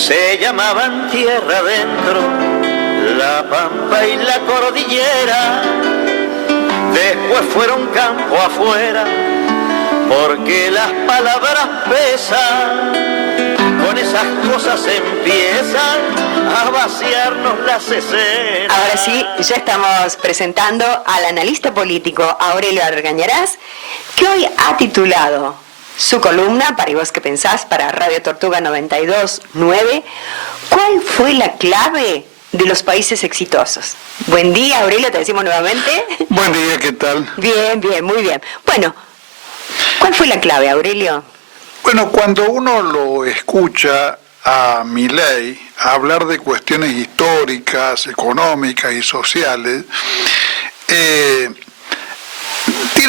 se llamaban tierra adentro, la pampa y la cordillera, después fueron campo afuera, porque las palabras pesan, con esas cosas empiezan a vaciarnos las escenas. Ahora sí, ya estamos presentando al analista político Aurelio Argañarás, que hoy ha titulado su columna, para y vos que pensás, para Radio Tortuga 92.9, ¿cuál fue la clave de los países exitosos? Buen día, Aurelio, te decimos nuevamente. Buen día, ¿qué tal? Bien, bien, muy bien. Bueno, ¿cuál fue la clave, Aurelio? Bueno, cuando uno lo escucha a Milei hablar de cuestiones históricas, económicas y sociales, tiene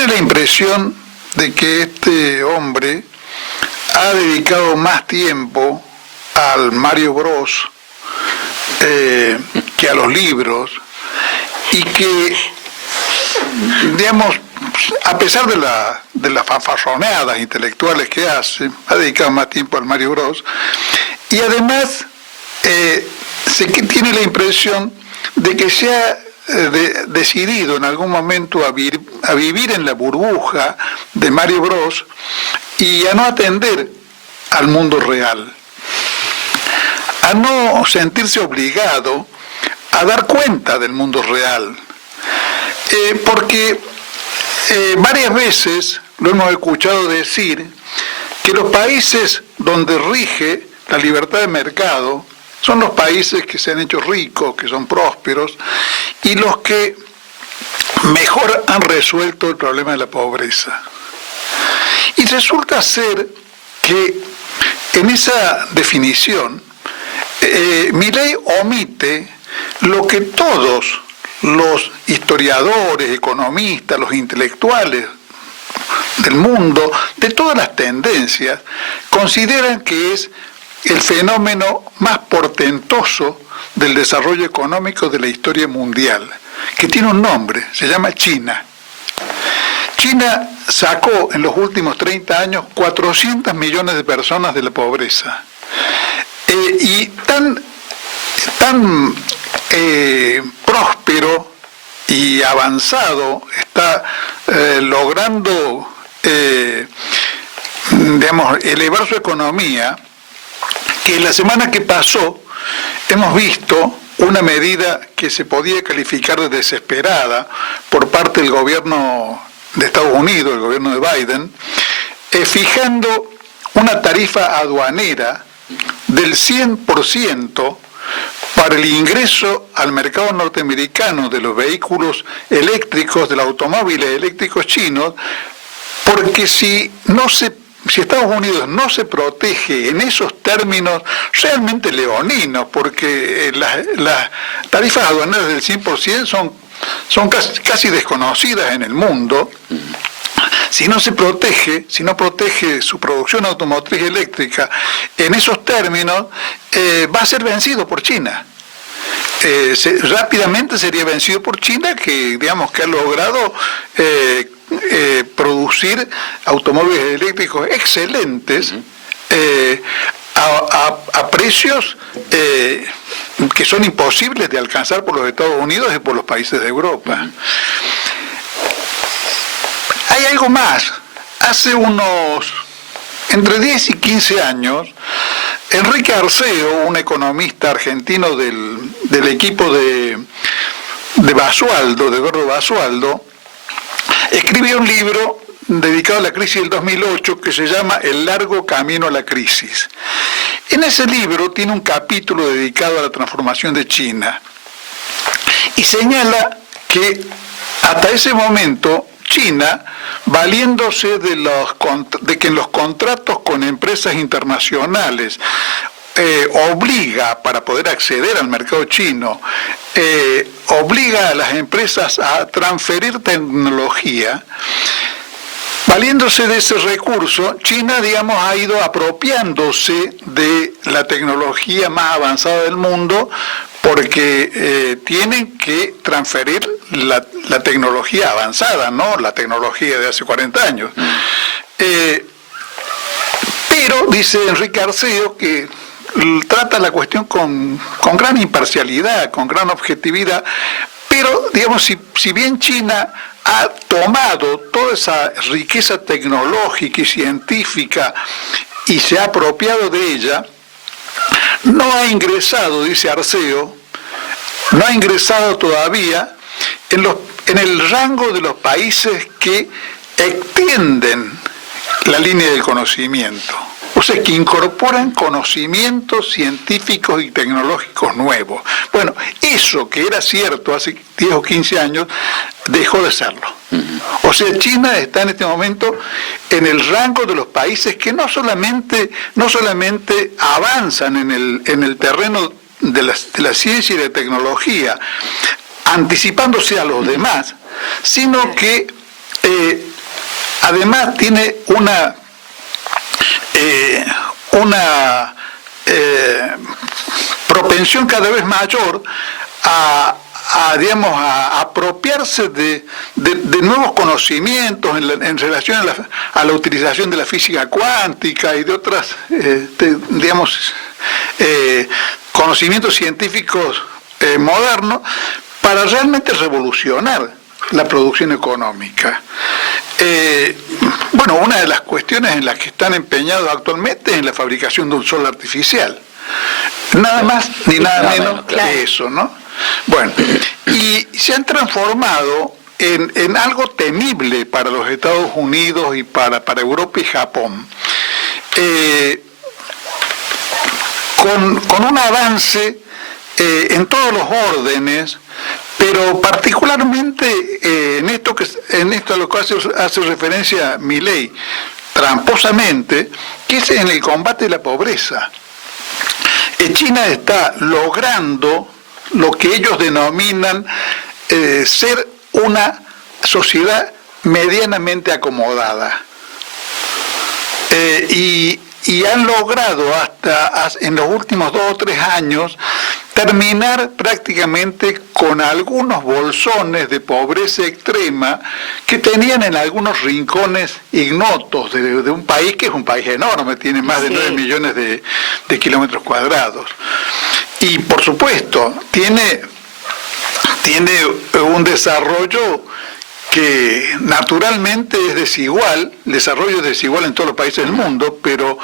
la impresión de que este hombre ha dedicado más tiempo al Mario Bros que a los libros, y que, digamos, a pesar de las fanfarroneadas intelectuales que hace, ha dedicado más tiempo al Mario Bros, y además tiene la impresión de que se ha decidido en algún momento a vivir en la burbuja de Mario Bros y a no atender al mundo real, a no sentirse obligado a dar cuenta del mundo real, porque varias veces lo hemos escuchado decir que los países donde rige la libertad de mercado son los países que se han hecho ricos, que son prósperos, y los que mejor han resuelto el problema de la pobreza. Y resulta ser que en esa definición, Milei omite lo que todos los historiadores, economistas, los intelectuales del mundo, de todas las tendencias, consideran que es el fenómeno más portentoso del desarrollo económico de la historia mundial, que tiene un nombre, se llama China. China sacó en los últimos 30 años 400 millones de personas de la pobreza. Y tan próspero y avanzado está logrando elevar su economía, que la semana que pasó hemos visto una medida que se podía calificar de desesperada por parte del gobierno de Estados Unidos, el gobierno de Biden, fijando una tarifa aduanera del 100% para el ingreso al mercado norteamericano de los vehículos eléctricos, de los automóviles eléctricos chinos, porque si Estados Unidos no se protege en esos términos realmente leoninos, porque las tarifas aduaneras del 100% son casi desconocidas en el mundo, si no protege su producción automotriz eléctrica en esos términos, va a ser vencido por China. Rápidamente sería vencido por China, que ha logrado producir automóviles eléctricos excelentes a precios que son imposibles de alcanzar por los Estados Unidos y por los países de Europa. Hay algo más. Hace entre 10 y 15 años, Enrique Arceo, un economista argentino del equipo de Basualdo, de Eduardo Basualdo, escribió un libro dedicado a la crisis del 2008 que se llama El largo camino a la crisis. En ese libro tiene un capítulo dedicado a la transformación de China y señala que hasta ese momento China, valiéndose de que en los contratos con empresas internacionales obliga, para poder acceder al mercado chino, obliga a las empresas a transferir tecnología. Valiéndose de ese recurso, China, ha ido apropiándose de la tecnología más avanzada del mundo, porque tienen que transferir la tecnología avanzada, no la tecnología de hace 40 años. Pero dice Enrique Arceo que trata la cuestión con gran imparcialidad, con gran objetividad, pero, digamos, si bien China ha tomado toda esa riqueza tecnológica y científica y se ha apropiado de ella, no ha ingresado, dice Arceo, no ha ingresado todavía en el rango de los países que extienden la línea del conocimiento. O sea, que incorporan conocimientos científicos y tecnológicos nuevos. Bueno, eso que era cierto hace 10 o 15 años, dejó de serlo. O sea, China está en este momento en el rango de los países que no solamente avanzan en el terreno de la ciencia y de la tecnología, anticipándose a los demás, sino que además tiene una propensión cada vez mayor a apropiarse de nuevos conocimientos en relación a la utilización de la física cuántica y de otras, conocimientos científicos modernos para realmente revolucionar la producción económica. Bueno, una de las cuestiones en las que están empeñados actualmente es en la fabricación de un sol artificial. Nada más ni nada menos que eso, ¿no? Bueno, y se han transformado en algo temible para los Estados Unidos y para Europa y Japón. Con un avance en todos los órdenes, pero particularmente en esto a lo que hace referencia Milei, tramposamente, que es en el combate a la pobreza. China está logrando lo que ellos denominan ser una sociedad medianamente acomodada. Y han logrado hasta en los últimos 2 o 3 años terminar prácticamente con algunos bolsones de pobreza extrema que tenían en algunos rincones ignotos de un país que es un país enorme, tiene más de 9 millones de kilómetros cuadrados. Y por supuesto, tiene un desarrollo que naturalmente es desigual, el desarrollo es desigual en todos los países del mundo, pero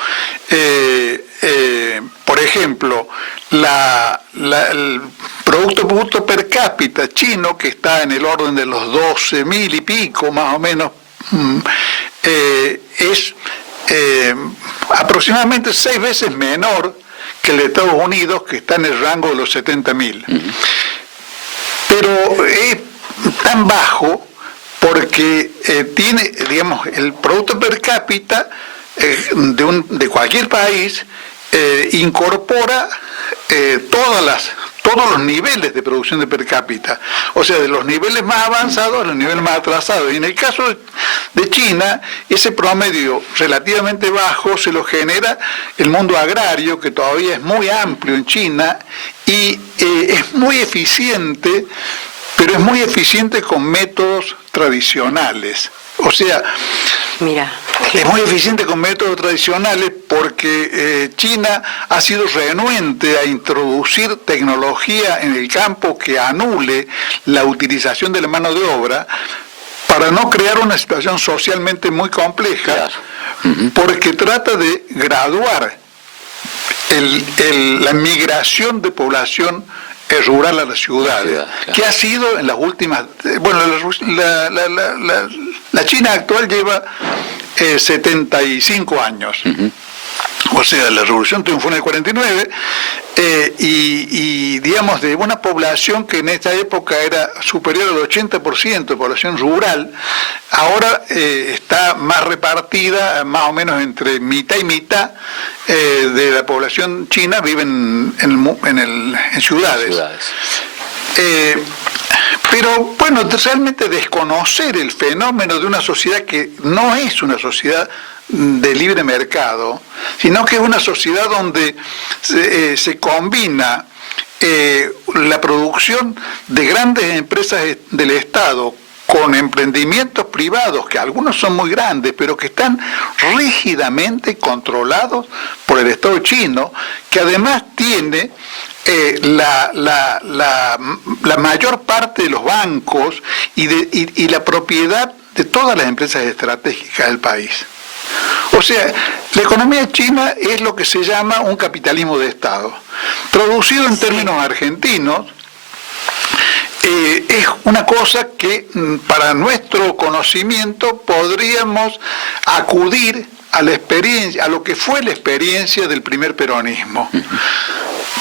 por ejemplo, el Producto Bruto Per Cápita chino, que está en el orden de los 12.000 y pico, más o menos, es aproximadamente 6 veces menor que el de Estados Unidos, que está en el rango de los 70.000. Pero es tan bajo porque tiene, digamos, el Producto Per Cápita de cualquier país incorpora todos los niveles de producción de per cápita, o sea, de los niveles más avanzados a los niveles más atrasados. Y en el caso de China, ese promedio relativamente bajo se lo genera el mundo agrario, que todavía es muy amplio en China, y es muy eficiente, pero es muy eficiente con métodos tradicionales. O sea, es muy eficiente con métodos tradicionales porque China ha sido renuente a introducir tecnología en el campo que anule la utilización de la mano de obra para no crear una situación socialmente muy compleja, porque trata de graduar la migración de población rural a la ciudad, que ha sido en las últimas, bueno, la China actual lleva 75 años, o sea, la revolución triunfó en el 49, y digamos, de una población que en esta época era superior al 80% de población rural, ahora está más repartida, más o menos entre mitad y mitad de la población china viven en ciudades. Pero bueno, realmente desconocer el fenómeno de una sociedad que no es una sociedad de libre mercado, sino que es una sociedad donde se combina la producción de grandes empresas del Estado con emprendimientos privados, que algunos son muy grandes, pero que están rígidamente controlados por el Estado chino, que además tiene la mayor parte de los bancos y la propiedad de todas las empresas estratégicas del país. O sea, la economía china es lo que se llama un capitalismo de Estado. Traducido en términos argentinos, es una cosa que para nuestro conocimiento podríamos acudir a la experiencia, a lo que fue la experiencia del primer peronismo.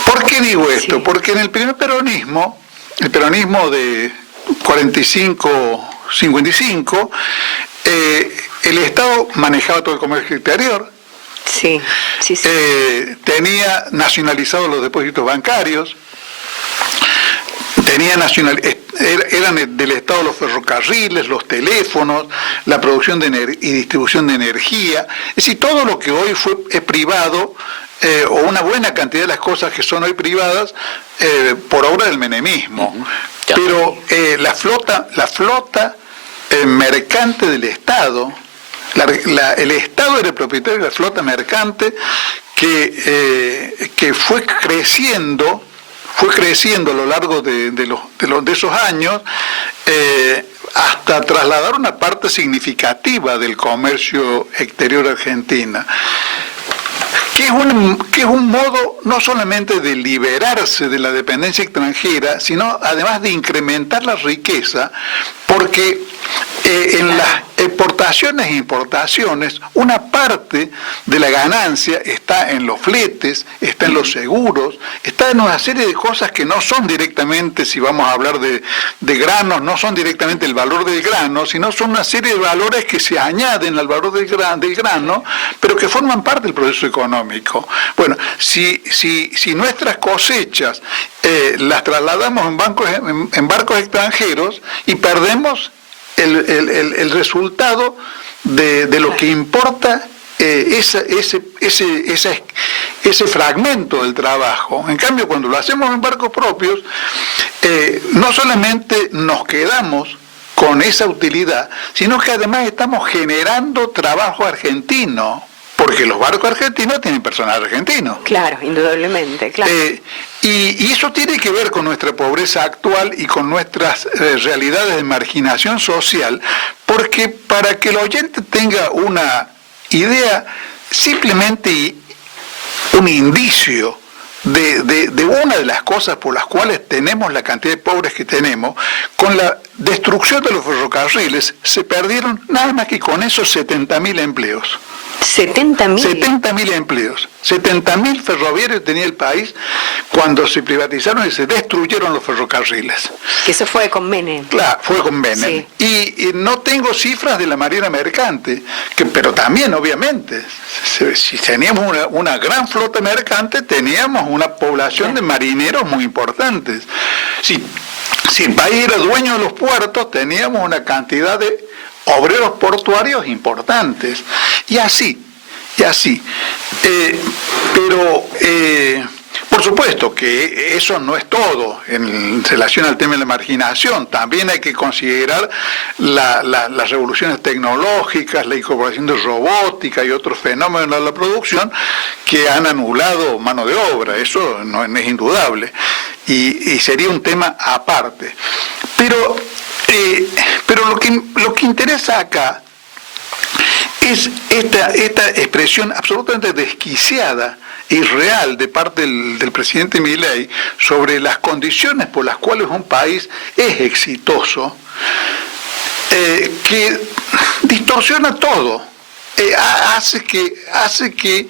¿Por qué digo esto? Porque en el primer peronismo, el peronismo de 45-55, el Estado manejaba todo el comercio exterior. Sí. Tenía nacionalizados los depósitos bancarios. Eran del Estado los ferrocarriles, los teléfonos, la producción y distribución de energía. Es decir, todo lo que hoy es privado, o una buena cantidad de las cosas que son hoy privadas, por obra del menemismo. Pero la flota mercante del Estado, el Estado era el propietario de la flota mercante que fue creciendo a lo largo de esos años, hasta trasladar una parte significativa del comercio exterior argentino, que es un modo no solamente de liberarse de la dependencia extranjera, sino además de incrementar la riqueza, porque en las exportaciones e importaciones, una parte de la ganancia está en los fletes, está en los seguros, está en una serie de cosas que no son directamente, si vamos a hablar de granos, no son directamente el valor del grano, sino son una serie de valores que se añaden al valor del grano, pero que forman parte del proceso económico. Bueno, si nuestras cosechas las trasladamos en barcos extranjeros y perdemos el resultado de lo que importa ese fragmento del trabajo. En cambio, cuando lo hacemos en barcos propios, no solamente nos quedamos con esa utilidad, sino que además estamos generando trabajo argentino, porque los barcos argentinos tienen personal argentino. Claro, indudablemente, claro. Y eso tiene que ver con nuestra pobreza actual y con nuestras realidades de marginación social, porque para que el oyente tenga una idea, simplemente un indicio de una de las cosas por las cuales tenemos la cantidad de pobres que tenemos, con la destrucción de los ferrocarriles se perdieron nada más que con esos 70.000 empleos. 70.000. 70.000 empleos. 70.000 ferroviarios tenía el país cuando se privatizaron y se destruyeron los ferrocarriles. Que eso fue con Menem. Claro, fue con Menem. Sí. Y no tengo cifras de la Marina Mercante, pero también, obviamente, si teníamos una gran flota mercante, teníamos una población de marineros muy importantes. Si el país era dueño de los puertos, teníamos una cantidad de obreros portuarios importantes, y así. Pero, por supuesto que eso no es todo en relación al tema de la marginación. También hay que considerar las revoluciones tecnológicas, la incorporación de robótica y otros fenómenos de la producción que han anulado mano de obra. Eso no es indudable, y sería un tema aparte. Pero lo que interesa acá es esta expresión absolutamente desquiciada e irreal de parte del presidente Milei sobre las condiciones por las cuales un país es exitoso, que distorsiona todo, hace que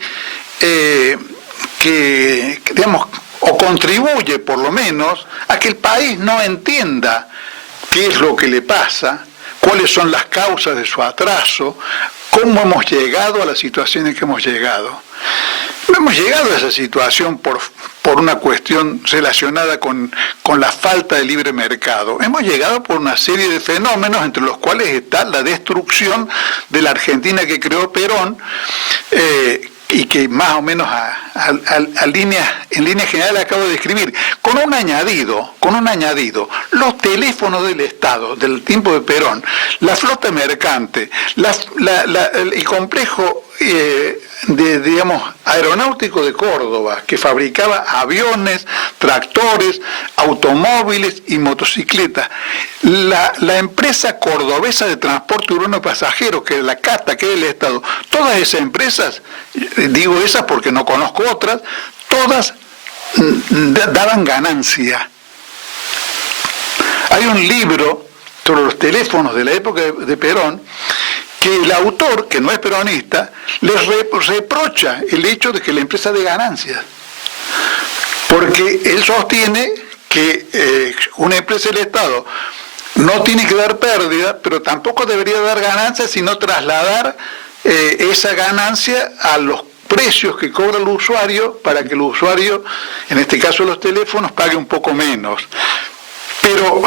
digamos, o contribuye por lo menos a que el país no entienda qué es lo que le pasa, cuáles son las causas de su atraso, cómo hemos llegado a la situación en que hemos llegado. No hemos llegado a esa situación por una cuestión relacionada con la falta de libre mercado. Hemos llegado por una serie de fenómenos, entre los cuales está la destrucción de la Argentina que creó Perón, y que más o menos en línea general acabo de describir, con un añadido, los teléfonos del Estado, del tiempo de Perón, la flota mercante, el complejo aeronáutico de Córdoba, que fabricaba aviones, tractores, automóviles y motocicletas, la empresa cordobesa de transporte urbano de pasajeros, que es la CATA, que es del Estado, todas esas empresas, digo esas porque no conozco otras, todas daban ganancia. Hay un libro sobre los teléfonos de la época de Perón, que el autor, que no es peronista, les reprocha el hecho de que la empresa dé ganancias. Porque él sostiene que una empresa del Estado no tiene que dar pérdida, pero tampoco debería dar ganancias, sino trasladar esa ganancia a los precios que cobra el usuario, para que el usuario, en este caso los teléfonos, pague un poco menos. Pero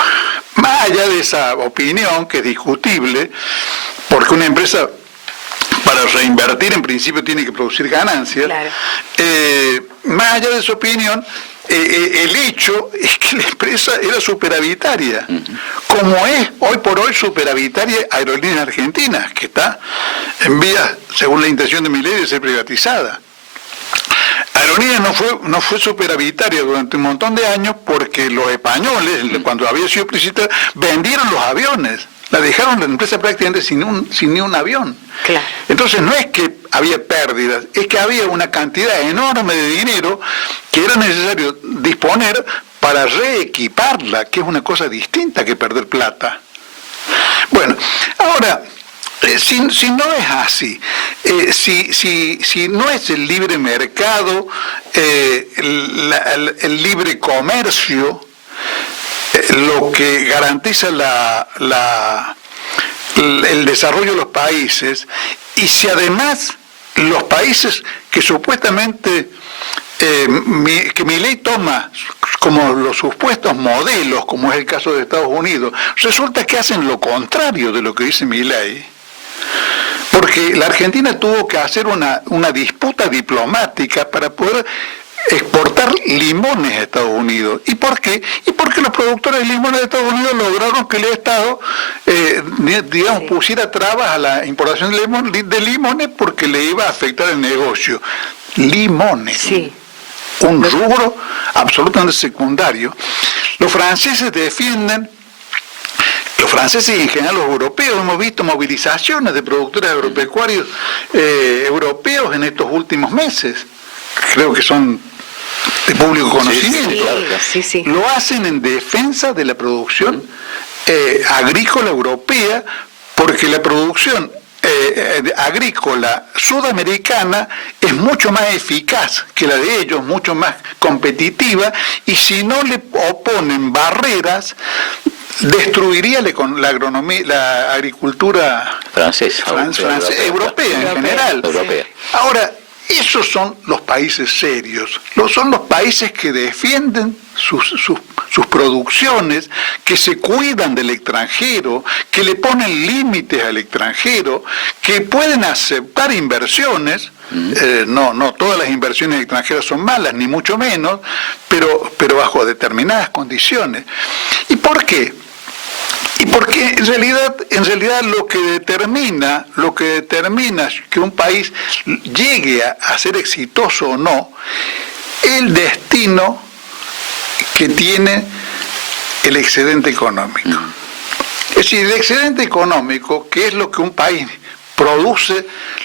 más allá de esa opinión, que es discutible, porque una empresa, para reinvertir, en principio tiene que producir ganancias, claro. Más allá de su opinión, el hecho es que la empresa era superavitaria, como es hoy por hoy superavitaria Aerolíneas Argentinas, que está en vías, según la intención de Milei, de ser privatizada. Aerolíneas no fue superavitaria durante un montón de años porque los españoles, cuando había sido privatizada, vendieron los aviones. La dejaron la empresa prácticamente sin ni un avión. Claro. Entonces no es que había pérdidas, es que había una cantidad enorme de dinero que era necesario disponer para reequiparla, que es una cosa distinta que perder plata. Bueno, ahora, si no es así, si no es el libre mercado, el libre comercio, lo que garantiza el desarrollo de los países, y si además los países que supuestamente que Milei toma como los supuestos modelos, como es el caso de Estados Unidos, resulta que hacen lo contrario de lo que dice Milei. Porque la Argentina tuvo que hacer una disputa diplomática para poder exportar limones a Estados Unidos. ¿Y por qué? Y porque los productores de limones de Estados Unidos lograron que el Estado, pusiera trabas a la importación de limones porque le iba a afectar el negocio. Limones. Sí. Un rubro absolutamente secundario. Los franceses defienden, los franceses y en general los europeos, hemos visto movilizaciones de productores agropecuarios europeos en estos últimos meses. Creo que son de público conocimiento. Sí. Lo hacen en defensa de la producción agrícola europea, porque la producción agrícola sudamericana es mucho más eficaz que la de ellos, mucho más competitiva, y si no le oponen barreras, destruiría la agronomía, la agricultura europea en general. Europea. Ahora, esos son los países serios, son los países que defienden sus producciones, que se cuidan del extranjero, que le ponen límites al extranjero, que pueden aceptar inversiones. No todas las inversiones extranjeras son malas, ni mucho menos, pero bajo determinadas condiciones. ¿Y por qué? Y porque en realidad lo que determina que un país llegue a ser exitoso o no, el destino que tiene el excedente económico. Es decir, el excedente económico, que es lo que un país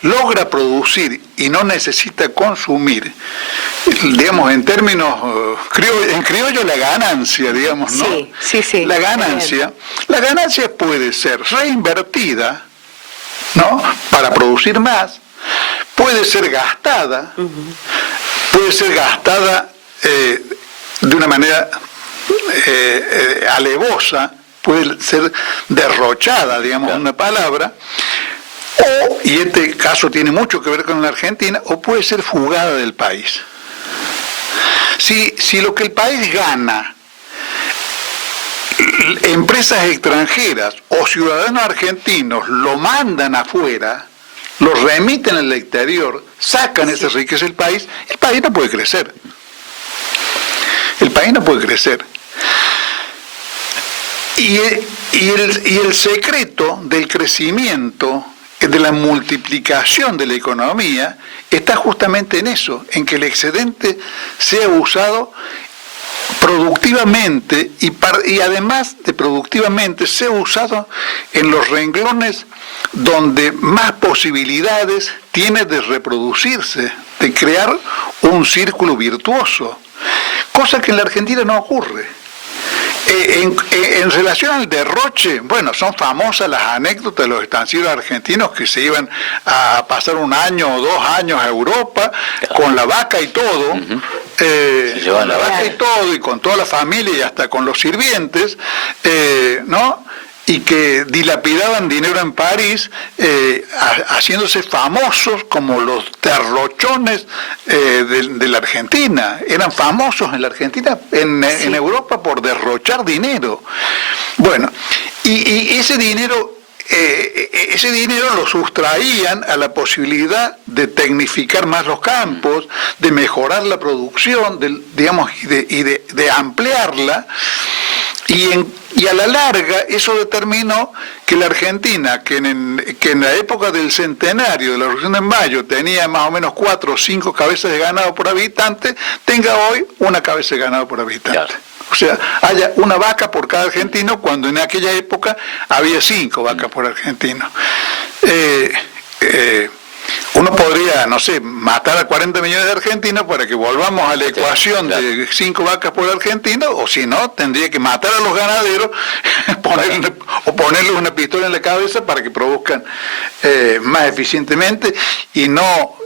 logra producir y no necesita consumir, digamos en términos en criollo, la ganancia, digamos, ¿no? Sí. La ganancia puede ser reinvertida, ¿no? Para producir más, puede ser gastada, de una manera alevosa, puede ser derrochada, digamos, una palabra. Y este caso tiene mucho que ver con la Argentina, o puede ser fugada del país. Si lo que el país gana, empresas extranjeras o ciudadanos argentinos lo mandan afuera, los remiten al exterior, sacan esa riqueza del país, el país no puede crecer. El país no puede crecer. Y el secreto del crecimiento, de la multiplicación de la economía, está justamente en eso, en que el excedente sea usado productivamente y además de productivamente sea usado en los renglones donde más posibilidades tiene de reproducirse, de crear un círculo virtuoso, cosa que en la Argentina no ocurre. En relación al derroche, bueno, son famosas las anécdotas de los estancieros argentinos que se iban a pasar 1 año o 2 años a Europa con la vaca y todo, con la vaca y todo, y con toda la familia y hasta con los sirvientes, ¿no? Y que dilapidaban dinero en París, haciéndose famosos como los derrochones de la Argentina. Eran famosos en la Argentina, en Europa, por derrochar dinero. Bueno, y ese dinero lo sustraían a la posibilidad de tecnificar más los campos, de mejorar la producción, de ampliarla. Y a la larga eso determinó que la Argentina, que en la época del centenario de la Revolución de Mayo tenía más o menos 4 o 5 cabezas de ganado por habitante, tenga hoy 1 cabeza de ganado por habitante. Claro. O sea, haya 1 vaca por cada argentino, cuando en aquella época había 5 vacas por argentino. Uno podría, no sé, matar a 40 millones de argentinos para que volvamos a la ecuación de 5 vacas por argentino, o si no, tendría que matar a los ganaderos ponerles una pistola en la cabeza para que produzcan más eficientemente y no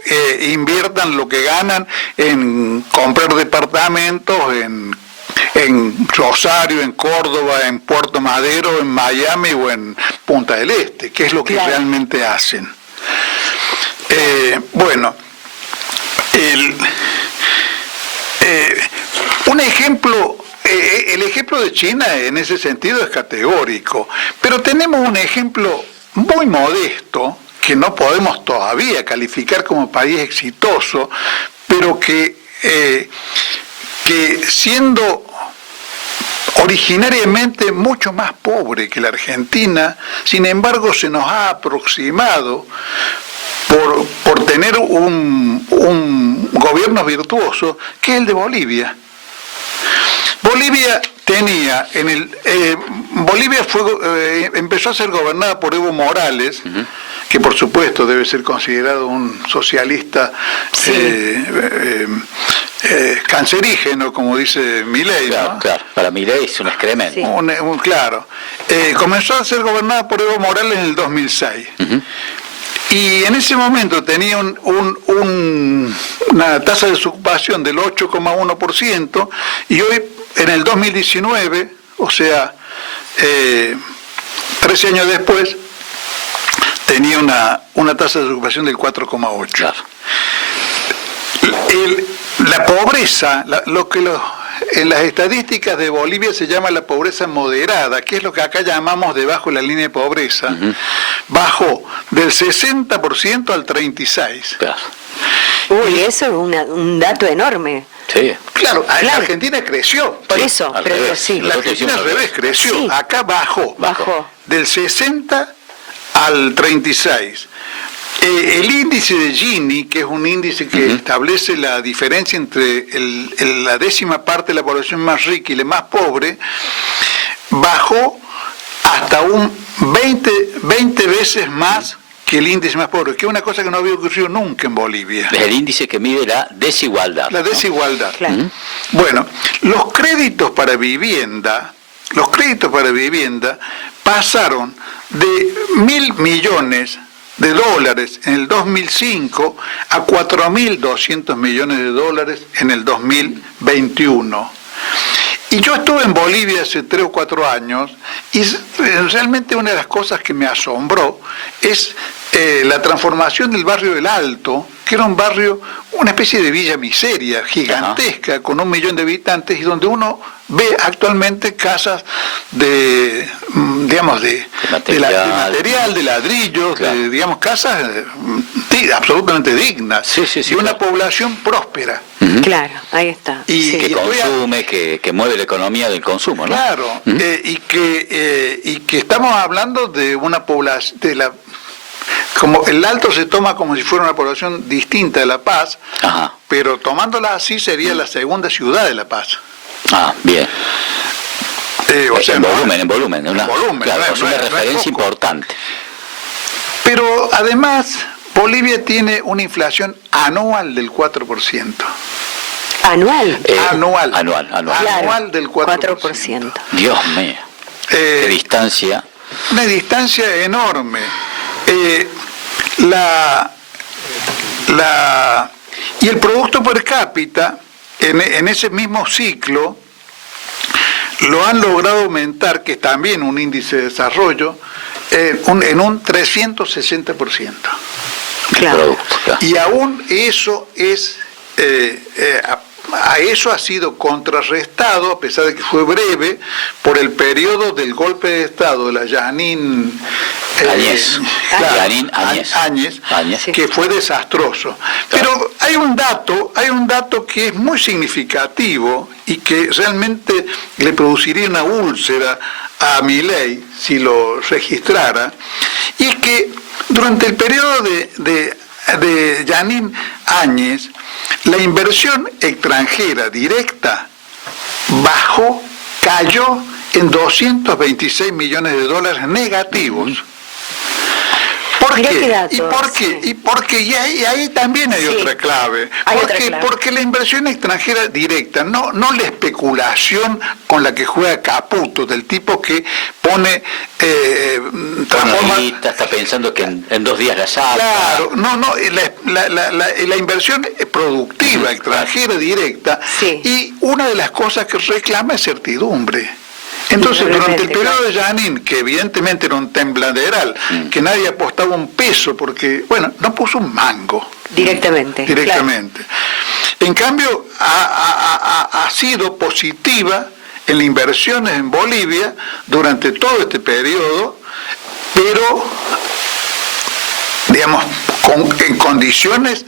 inviertan lo que ganan en comprar departamentos en Rosario, en Córdoba, en Puerto Madero, en Miami o en Punta del Este, que es lo que realmente hacen. Bueno, un ejemplo, el ejemplo de China en ese sentido es categórico, pero tenemos un ejemplo muy modesto que no podemos todavía calificar como país exitoso, pero que siendo originariamente mucho más pobre que la Argentina, sin embargo se nos ha aproximado por tener un gobierno virtuoso, que es el de Bolivia. Bolivia tenía, Bolivia empezó a ser gobernada por Evo Morales, que por supuesto debe ser considerado un socialista cancerígeno, como dice Milei. Claro, ¿no? Claro, para Milei es un excremento. Sí. Claro. Comenzó a ser gobernada por Evo Morales en el 2006. Y en ese momento tenía una tasa de desocupación del 8,1%, y hoy, en el 2019, o sea, 13 años después, tenía una tasa de desocupación del 4,8%. Claro. La pobreza, en las estadísticas de Bolivia se llama la pobreza moderada, que es lo que acá llamamos debajo de la línea de pobreza, bajó del 60% al 36%. Claro. Uy, eso es un dato enorme. Sí. Claro, la Argentina creció. Por eso, pero revés. sí. La Argentina al revés creció. Sí. Acá bajó. Del 60 al 36. El índice de Gini, que es un índice que establece la diferencia entre la 10ª parte de la población más rica y la más pobre, bajó hasta un 20 veces más que el índice más pobre, que es una cosa que no había ocurrido nunca en Bolivia. Es el índice que mide la desigualdad. La desigualdad. ¿No? Claro. Bueno, los créditos para vivienda pasaron de 1.000 millones de dólares en el 2005 a 4.200 millones de dólares en el 2021. Y yo estuve en Bolivia hace 3 o 4 años y realmente una de las cosas que me asombró es la transformación del barrio del Alto, que era un barrio, una especie de villa miseria, gigantesca, con 1 millón de habitantes, y donde uno ve actualmente casas de, digamos, de material, de ladrillos, claro, digamos, casas absolutamente dignas, sí, y una población próspera. Claro, ahí está. Y que consume, que mueve la economía del consumo, ¿no? Claro, y que estamos hablando de una población, como el Alto se toma como si fuera una población distinta de La Paz, pero tomándola así sería la segunda ciudad de La Paz. Ah, bien. O sea, en volumen, claro, es una referencia importante. Pero además, Bolivia tiene una inflación anual del 4%. ¿Anual? Anual del 4%. Dios mío. Qué distancia. Una distancia enorme. Y el producto per cápita, en ese mismo ciclo, lo han logrado aumentar, que es también un índice de desarrollo, en un 360%. Claro. Y aún eso es... a eso ha sido contrarrestado, a pesar de que fue breve, por el periodo del golpe de Estado de la Yanín Áñez, que fue desastroso. Pero hay un dato que es muy significativo y que realmente le produciría una úlcera a Milei si lo registrara, y es que durante el periodo de Yanín Áñez, la inversión extranjera directa cayó en 226 millones de dólares negativos. ¿Por qué? Y ahí también hay otra clave. Porque la inversión extranjera directa, no la especulación con la que juega Caputo, del tipo que pone... está pensando que en 2 días la saca. Claro, la inversión productiva extranjera directa, y una de las cosas que reclama es certidumbre. Entonces, durante el periodo de Yanín, que evidentemente era un tembladeral, que nadie apostaba un peso porque, no puso un mango. Directamente. Claro. En cambio, ha sido positiva en las inversiones en Bolivia durante todo este periodo, pero, digamos, en condiciones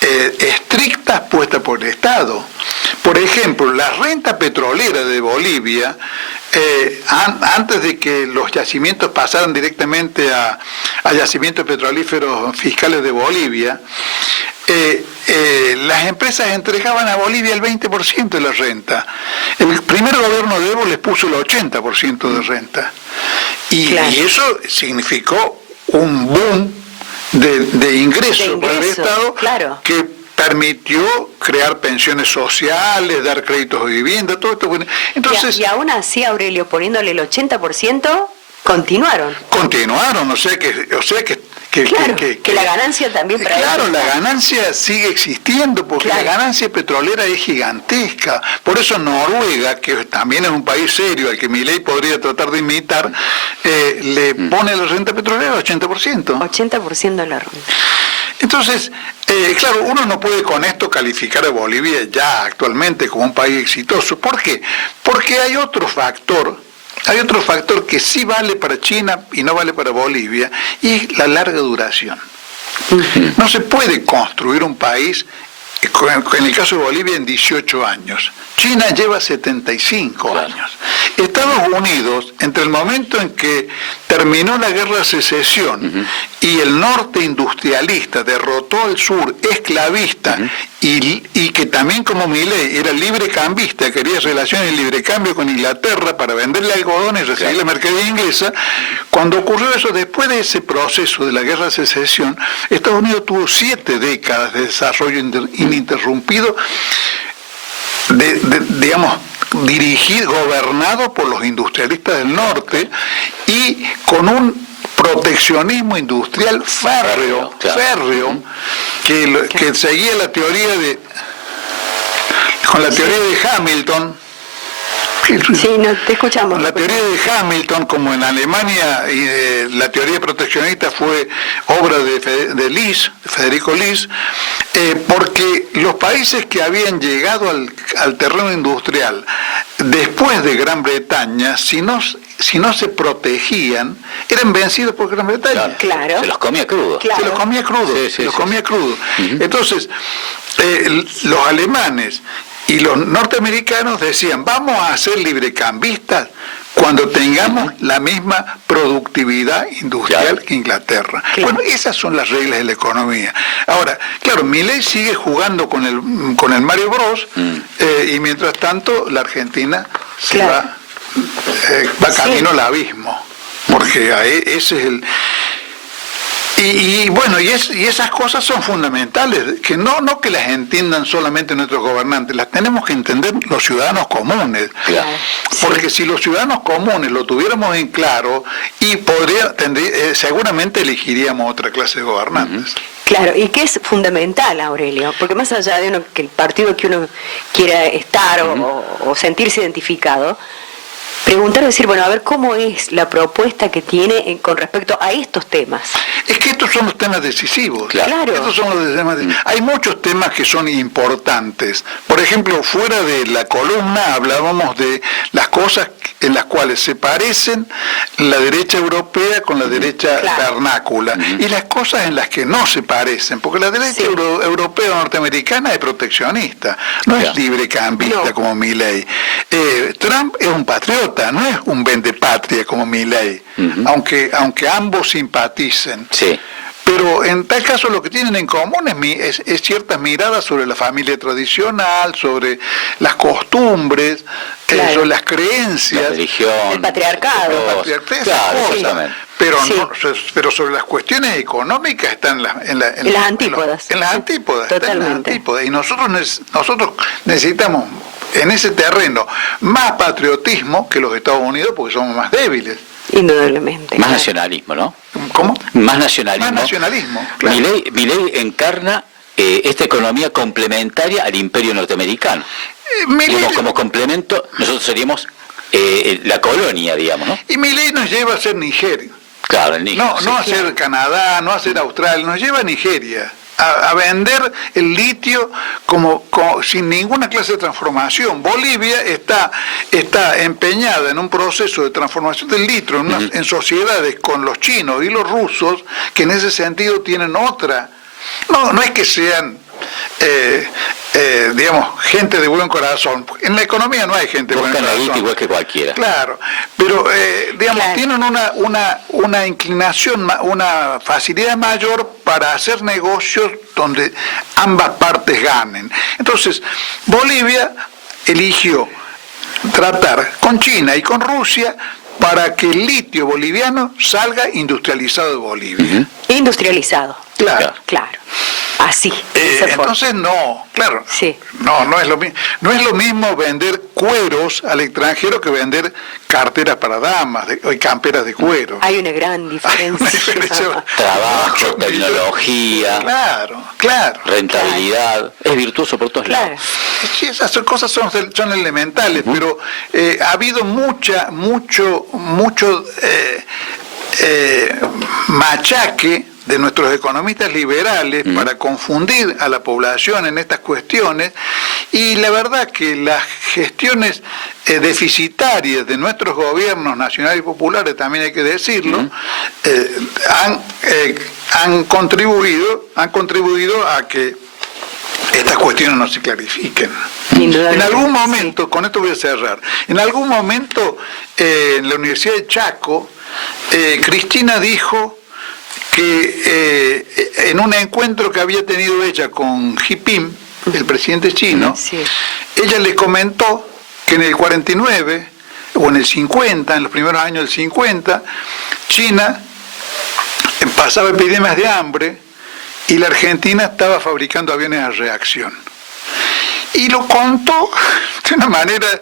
estrictas puestas por el Estado. Por ejemplo, la renta petrolera de Bolivia, antes de que los yacimientos pasaran directamente a yacimientos petrolíferos fiscales de Bolivia, las empresas entregaban a Bolivia el 20% de la renta. El primer gobierno de Evo les puso el 80% de renta. Y eso significó un boom de ingresos para el Estado, que permitió crear pensiones sociales, dar créditos de vivienda, todo esto. Entonces, y aún así, Aurelio, poniéndole el 80%, continuaron, o sea que la ganancia también para ellos. La ganancia sigue existiendo, porque la ganancia petrolera es gigantesca. Por eso Noruega, que también es un país serio al que Milei podría tratar de imitar, le pone la renta petrolera al 80%. 80% de la renta. Entonces, claro, uno no puede con esto calificar a Bolivia ya actualmente como un país exitoso. ¿Por qué? Porque hay otro factor que sí vale para China y no vale para Bolivia, y es la larga duración. No se puede construir un país, en el caso de Bolivia, en 18 años. China lleva 75 años. Estados Unidos, entre el momento en que terminó la guerra de secesión y el norte industrialista derrotó al sur esclavista, y que también, como Milei, era librecambista, quería relaciones de librecambio con Inglaterra para venderle algodón y recibir la mercadería inglesa, cuando ocurrió eso, después de ese proceso de la guerra de secesión, Estados Unidos tuvo 7 décadas de desarrollo ininterrumpido, digamos, gobernado por los industrialistas del norte, y con un proteccionismo industrial férreo, que seguía la teoría de Hamilton, Sí, no, te escuchamos. La teoría de Hamilton, como en Alemania, la teoría proteccionista fue obra de Lis, Federico Lis, porque los países que habían llegado al terreno industrial después de Gran Bretaña, si no se protegían, eran vencidos por Gran Bretaña. Claro. Se los comía crudo. Claro. Se los comía crudo, comía crudo. Entonces, los alemanes y los norteamericanos decían, vamos a ser librecambistas cuando tengamos la misma productividad industrial que Inglaterra. Claro. Bueno, esas son las reglas de la economía. Ahora, claro, Milei sigue jugando con el Mario Bros, y mientras tanto la Argentina se va camino al abismo, porque ese es el... Y bueno, y esas cosas son fundamentales, que no que las entiendan solamente nuestros gobernantes, las tenemos que entender los ciudadanos comunes. Claro. Porque si los ciudadanos comunes lo tuviéramos en claro, seguramente elegiríamos otra clase de gobernantes. Claro, y que es fundamental, Aurelio, porque más allá de que el partido que uno quiera estar o sentirse identificado, preguntar, decir, bueno, a ver cómo es la propuesta que tiene con respecto a estos temas. Es que estos son los temas decisivos. Claro. Estos son los temas Hay muchos temas que son importantes. Por ejemplo, fuera de la columna hablábamos de las cosas en las cuales se parecen la derecha europea con la derecha vernácula, y las cosas en las que no se parecen, porque la derecha europea o norteamericana es proteccionista, no es librecambista como Milei. Trump es un patriota, no es un vendepatria como Milei, aunque ambos simpaticen. Sí. Pero en tal caso lo que tienen en común es ciertas miradas sobre la familia tradicional, sobre las costumbres, sobre las creencias, la religión, el patriarcado. Pero sobre las cuestiones económicas están en las antípodas. En las antípodas. Totalmente. Y nosotros necesitamos en ese terreno más patriotismo que los Estados Unidos, porque somos más débiles. Indudablemente. Más nacionalismo, ¿no? ¿Cómo? Más nacionalismo. Más nacionalismo, claro. Milei encarna esta economía complementaria al imperio norteamericano. Digamos, como complemento, nosotros seríamos la colonia, digamos, ¿no? Y Milei nos lleva a ser Nigeria. Claro, el Níger. No a ser Canadá, no a ser Australia, nos lleva a Nigeria. A vender el litio como sin ninguna clase de transformación. Bolivia está empeñada en un proceso de transformación del litio en sociedades con los chinos y los rusos, que en ese sentido tienen otra. No es que sean digamos, gente de buen corazón. En la economía no hay gente de buen corazón. Igual que cualquiera. Claro, pero digamos, tienen una inclinación, una facilidad mayor para hacer negocios donde ambas partes ganen. Entonces, Bolivia eligió tratar con China y con Rusia para que el litio boliviano salga industrializado de Bolivia. Industrializado. Claro. Así. Entonces no es lo mismo. No es lo mismo vender cueros al extranjero que vender carteras para damas y camperas de cuero. Hay una gran diferencia. Trabajo, tecnología. Claro. Rentabilidad. Es virtuoso por todos lados. Sí, esas cosas son elementales, pero ha habido mucho machaque de nuestros economistas liberales para confundir a la población en estas cuestiones, y la verdad que las gestiones deficitarias de nuestros gobiernos nacionales y populares, también hay que decirlo, han contribuido a que estas cuestiones no se clarifiquen. En algún momento, con esto voy a cerrar, en algún momento en la Universidad de Chaco, Cristina dijo que en un encuentro que había tenido ella con Xi Jinping, el presidente chino, ella le comentó que en el 49 o en el 50, en los primeros años del 50, China pasaba epidemias de hambre y la Argentina estaba fabricando aviones a reacción. Y lo contó de una manera,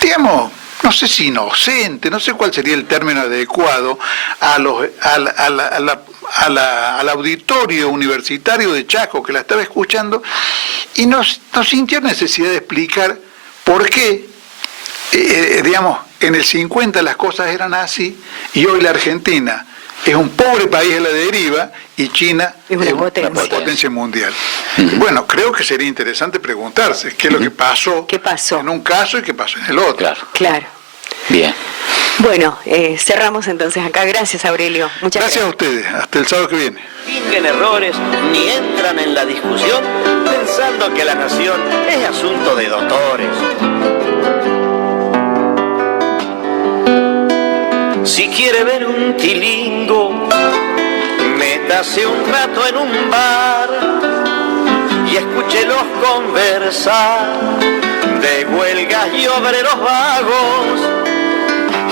digamos, no sé si inocente, no sé cuál sería el término adecuado, al auditorio universitario de Chaco que la estaba escuchando, y nos sintió necesidad de explicar por qué digamos, en el 50 las cosas eran así, y hoy la Argentina es un pobre país a la deriva y China es una potencia mundial. Bueno, creo que sería interesante preguntarse qué es lo que pasó, en un caso y qué pasó en el otro. Claro. Bien. Bueno, cerramos entonces acá. Gracias, Aurelio. Muchas gracias. Gracias a ustedes. Hasta el sábado que viene. Fingen errores ni entran en la discusión pensando que la nación es asunto de doctores. Si quiere ver un tilingo, métase un rato en un bar y escúchelos conversar de huelgas y obreros vagos,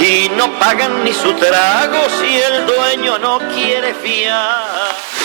y no pagan ni su trago si el dueño no quiere fiar.